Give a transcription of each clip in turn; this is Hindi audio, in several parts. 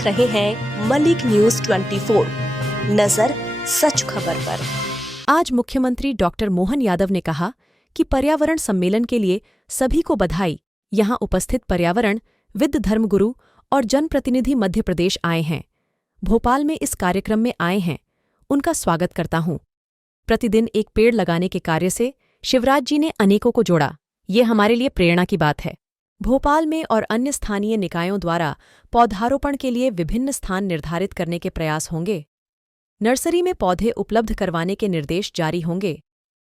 देख रहे हैं मलिक न्यूज 24, नजर सच खबर पर। आज मुख्यमंत्री डॉक्टर मोहन यादव ने कहा कि पर्यावरण सम्मेलन के लिए सभी को बधाई। यहां उपस्थित पर्यावरण विद धर्मगुरु और जनप्रतिनिधि मध्य प्रदेश आए हैं, भोपाल में इस कार्यक्रम में आए हैं, उनका स्वागत करता हूं। प्रतिदिन एक पेड़ लगाने के कार्य से शिवराज जी ने अनेकों को जोड़ा, ये हमारे लिए प्रेरणा की बात है। भोपाल में और अन्य स्थानीय निकायों द्वारा पौधारोपण के लिए विभिन्न स्थान निर्धारित करने के प्रयास होंगे। नर्सरी में पौधे उपलब्ध करवाने के निर्देश जारी होंगे।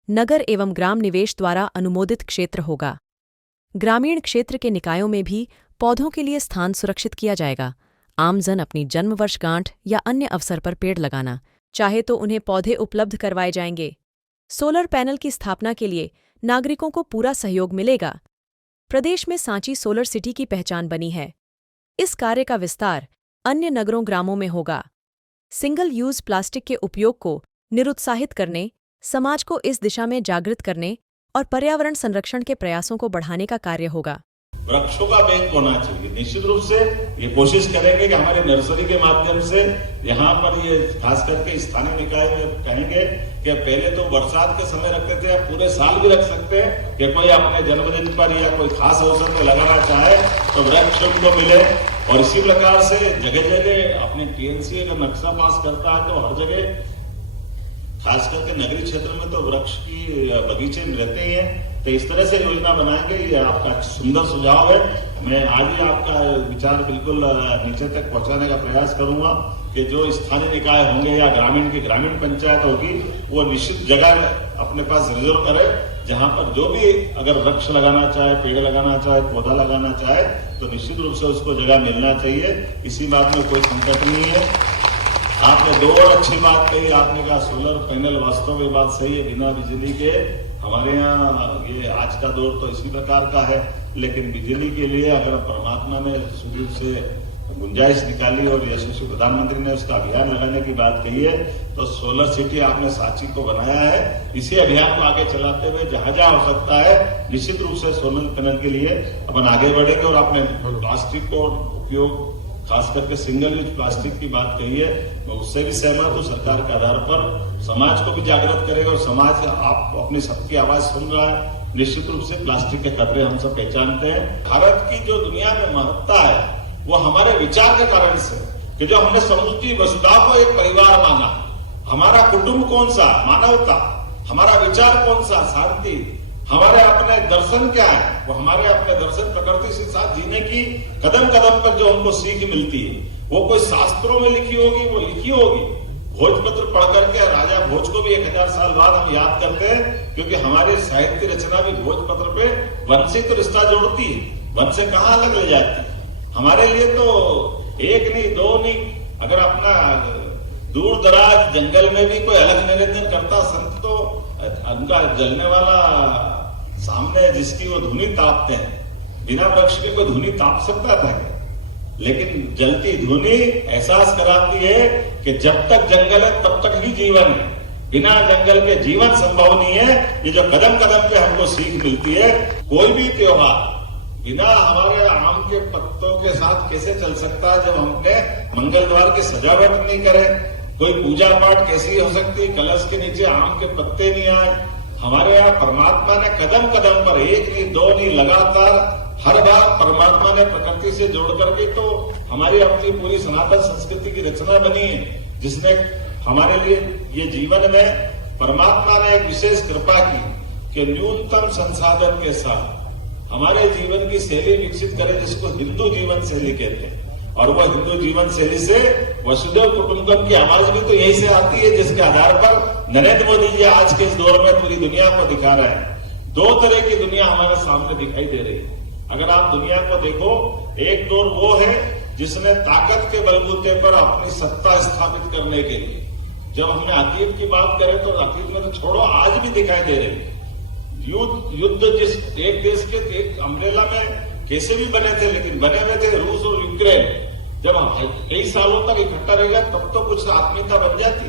नगर एवं ग्राम निवेश द्वारा अनुमोदित क्षेत्र होगा। ग्रामीण क्षेत्र के निकायों में भी पौधों के लिए स्थान सुरक्षित किया जाएगा। आमजन अपनी जन्म वर्षगांठ या अन्य अवसर पर पेड़ लगाना चाहे तो उन्हें पौधे उपलब्ध करवाए जाएंगे। सोलर पैनल की स्थापना के लिए नागरिकों को पूरा सहयोग मिलेगा। प्रदेश में सांची सोलर सिटी की पहचान बनी है। इस कार्य का विस्तार अन्य नगरों ग्रामों में होगा। सिंगल यूज प्लास्टिक के उपयोग को निरुत्साहित करने, समाज को इस दिशा में जागृत करने और पर्यावरण संरक्षण के प्रयासों को बढ़ाने का कार्य होगा। वृक्षों का बैंक होना चाहिए। निश्चित रूप से ये कोशिश करेंगे कि हमारे नर्सरी के माध्यम से यहाँ पर ये खास करके स्थानीय निकाय में कहेंगे कि पहले तो बरसात के समय रखते थे, अब पूरे साल भी रख सकते हैं कि कोई अपने जन्मदिन पर या कोई खास अवसर पर लगाना चाहे तो वृक्ष उनको मिले। और इसी प्रकार से जगह जगह अपने टीएनसी का नक्शा पास करता है तो हर जगह खास करके नगरीय क्षेत्र में तो वृक्ष की बगीचे रहते ही हैं, तो इस तरह से योजना बनाएंगे। ये आपका सुंदर सुझाव है। मैं आज ही आपका विचार बिल्कुल नीचे तक पहुंचाने का प्रयास करूंगा कि जो स्थानीय निकाय होंगे या ग्रामीण की ग्रामीण पंचायत होगी वो निश्चित जगह अपने पास रिजर्व करे, जहां पर जो भी अगर वृक्ष लगाना चाहे, पेड़ लगाना चाहे, पौधा लगाना चाहे तो निश्चित रूप से उसको जगह मिलना चाहिए। इसी बात में कोई संकट नहीं है। आपने दो और अच्छी बात कही। आपने कहा सोलर पैनल, वास्तव में बात सही है। बिना बिजली के हमारे यहाँ ये आज का दौर तो इसी प्रकार का है, लेकिन बिजली के लिए अगर परमात्मा ने शुरू से गुंजाइश निकाली और यशस्वी प्रधानमंत्री ने उसका अभियान लगाने की बात कही है, तो सोलर सिटी आपने सांची को बनाया है। इसी अभियान को आगे चलाते हुए जहां जहां हो सकता है निश्चित रूप से सोलर पैनल के लिए अपन आगे बढ़ेंगे। और आपने प्लास्टिक को उपयोग खास करके सिंगल यूज प्लास्टिक की बात कही है, मैं उससे भी सहमत हूँ। सरकार के आधार पर समाज को भी जागृत करेगा और समाज आप अपनी सबकी आवाज सुन रहा है। निश्चित रूप से प्लास्टिक के खतरे हम सब पहचानते हैं। भारत की जो दुनिया में महत्ता है वो हमारे विचार के कारण से, कि जो हमने समुद्री वसुधा को एक परिवार माना। हमारा कुटुंब कौन सा? मानवता। हमारा विचार कौन सा? शांति। हमारे अपने दर्शन क्या है? वो हमारे अपने दर्शन प्रकृति के साथ जीने की कदम कदम पर जो हमको सीख मिलती है वो कोई शास्त्रों में लिखी होगी, वो लिखी होगी। भोजपत्र पढ़ करके राजा भोज को भी 1000 साल बाद हम याद करते हैं, क्योंकि हमारे साहित्य रचना भी भोजपत्र पे वन से तो रिश्ता जोड़ती है, वन से कहाँ अलग ले जाती है। हमारे लिए तो एक नहीं, दो नहीं, अगर अपना दूर दराज जंगल में भी कोई अलग निरंजन करता संत तो उनका जलने वाला सामने जिसकी वो धुनी तापते हैं, बिना वृक्ष के कोई धुनी ताप सकता था? लेकिन जलती धुनी एहसास कराती है कि जब तक जंगल है तब तक ही जीवन है। बिना जंगल के जीवन संभव नहीं है। ये जो कदम कदम पे हमको सीख मिलती है। कोई भी त्योहार बिना हमारे आम के पत्तों के साथ कैसे चल सकता है जब हमने मंगल द्वार की सजावट नहीं करे? कोई पूजा पाठ कैसी हो सकती है कलश के नीचे आम के पत्ते नहीं आए? हमारे यहाँ परमात्मा ने कदम कदम पर, एक नहीं, दो नहीं, लगातार हर बार परमात्मा ने प्रकृति से जोड़ करके तो हमारी अपनी पूरी सनातन संस्कृति की रचना बनी है, जिसने हमारे लिए ये जीवन में परमात्मा ने एक विशेष कृपा की कि न्यूनतम संसाधन के साथ हमारे जीवन की शैली विकसित करें, जिसको हिंदू जीवन शैली कहते हैं। और वह हिंदू जीवन शैली से वसुधैव कुटुंबकम की आवाज भी तो यही से आती है, जिसके आधार पर नरेंद्र मोदी जी आज के इस दौर में पूरी दुनिया को दिखा रहे हैं। दो तरह की दुनिया हमारे सामने दिखाई दे रही है। अगर आप दुनिया को देखो, एक दौर वो है जिसने ताकत के बलबूते पर अपनी सत्ता स्थापित करने के लिए, जब हमने अतीत की बात करें तो अतीत में तो छोड़ो, आज भी दिखाई दे रही है। युद्ध जिस एक देश के एक अम्ब्रेला में कैसे भी बने थे, लेकिन बने हुए थे रूस और यूक्रेन। जब कई सालों तक इकट्ठा रहेगा तब तो कुछ आत्मीयता बन जाती।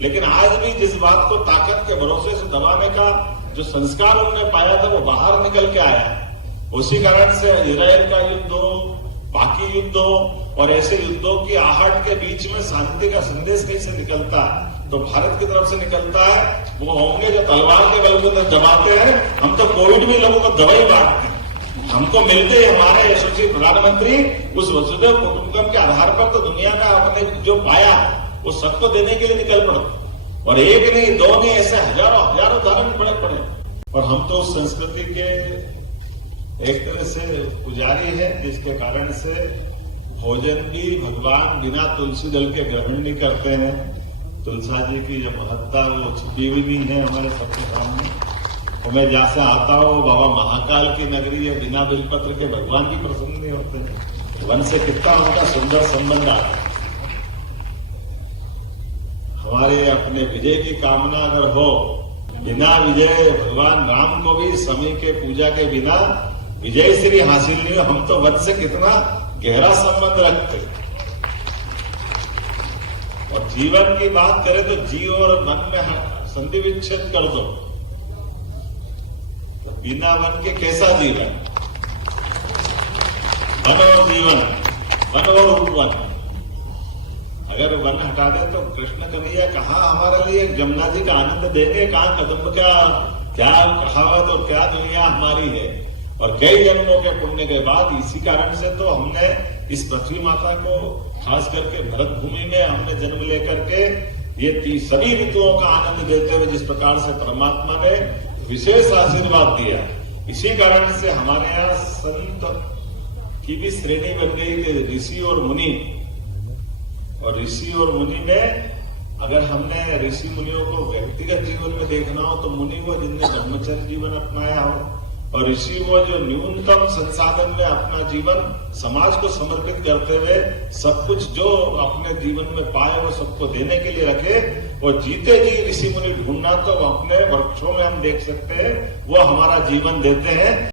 लेकिन आज भी जिस बात को ताकत के भरोसे से दबाने का जो संस्कार उन्होंने पाया था वो बाहर निकल के आया। उसी कारण से इजराइल का युद्ध हो, बाकी युद्धों और ऐसे युद्धों की आहट के बीच में शांति का संदेश कैसे निकलता है, तो भारत की तरफ से निकलता है। वो होंगे जो तलवार के बल पे दबाते हैं। हम तो कोविड में लोगों को दवाई बांटते हैं। हमको मिलते ही हमारे यशस्वी प्रधानमंत्री उस वसुधैव कुटुंबकम के आधार पर तो दुनिया का अपने जो पाया वो सबको देने के लिए निकल पड़े। और एक नहीं, दो नहीं, ऐसे हजारों उदाहरण बड़े पड़े। और हम तो उस संस्कृति के एक तरह से पुजारी है, जिसके कारण से भोजन भी भगवान बिना तुलसी दल के ग्रहण नहीं करते हैं। तुलसा जी की जो महत्ता वो छुपी हुई नहीं है हमारे सबके सामने। और मैं जहां से आता हूँ, बाबा महाकाल की नगरी है, बिना बिलपत्र के भगवान की प्रसन्न नहीं होते। वन से कितना उनका सुंदर संबंध आता है। हमारे अपने विजय की कामना अगर हो, बिना विजय भगवान राम को भी समय के पूजा के बिना विजय श्री हासिल नहीं हो। हम तो वन से कितना गहरा संबंध रखते। और जीवन की बात करें तो जीव और मन में संधि विच्छेद कर दो, तो बिना वन के कैसा जीवन? वन और जीवन, वन और उपवन। अगर वन हटा दे तो कृष्ण कन्हैया कहाँ हमारे लिए जमुना जी का आनंद देंगे? कहाँ कदम का क्या कहावत और क्या दुनिया हमारी है। और कई जन्मों के पुण्य के बाद इसी कारण से तो हमने इस पृथ्वी माता को खास करके भरत भूमि में हमने जन्म लेकर के ये सभी ऋतुओं का आनंद देते हुए जिस प्रकार से परमात्मा ने विशेष आशीर्वाद दिया, इसी कारण से हमारे यहाँ संत की भी श्रेणी बन गई कि ऋषि और मुनि। और ऋषि और मुनि में अगर हमने ऋषि मुनियों को व्यक्तिगत जीवन में देखना हो तो मुनि वो जिनने ब्रह्मचर्य जीवन अपनाया हो, और ऋषि वो जो न्यूनतम संसाधन में अपना जीवन समाज को समर्पित करते हुए सब कुछ जो अपने जीवन में पाए वो सबको देने के लिए रखे। और जीते जी ऋषि मुनि ढूंढना तो अपने वृक्षों में हम देख सकते हैं, वो हमारा जीवन देते हैं।